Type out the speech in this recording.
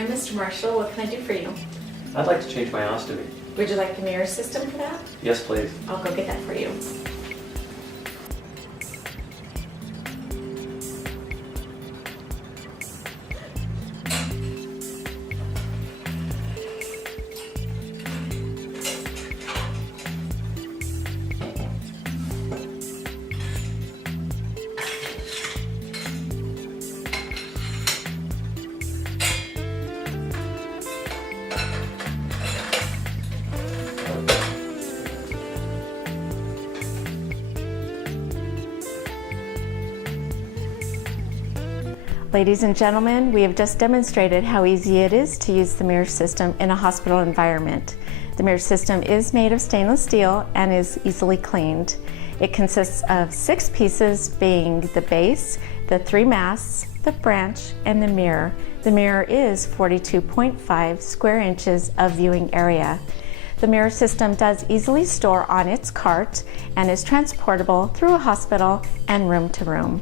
Hi, Mr. Marshall. What can I do for you? I'd like to change my ostomy. Would you like the mirror system for that? Yes, please. I'll go get that for you. Ladies and gentlemen, we have just demonstrated how easy it is to use the mirror system in a hospital environment. The mirror system is made of stainless steel and is easily cleaned. It consists of 6 pieces, being the base, the 3 masts, the branch, and the mirror. The mirror is 42.5 square inches of viewing area. The mirror system does easily store on its cart and is transportable through a hospital and room to room.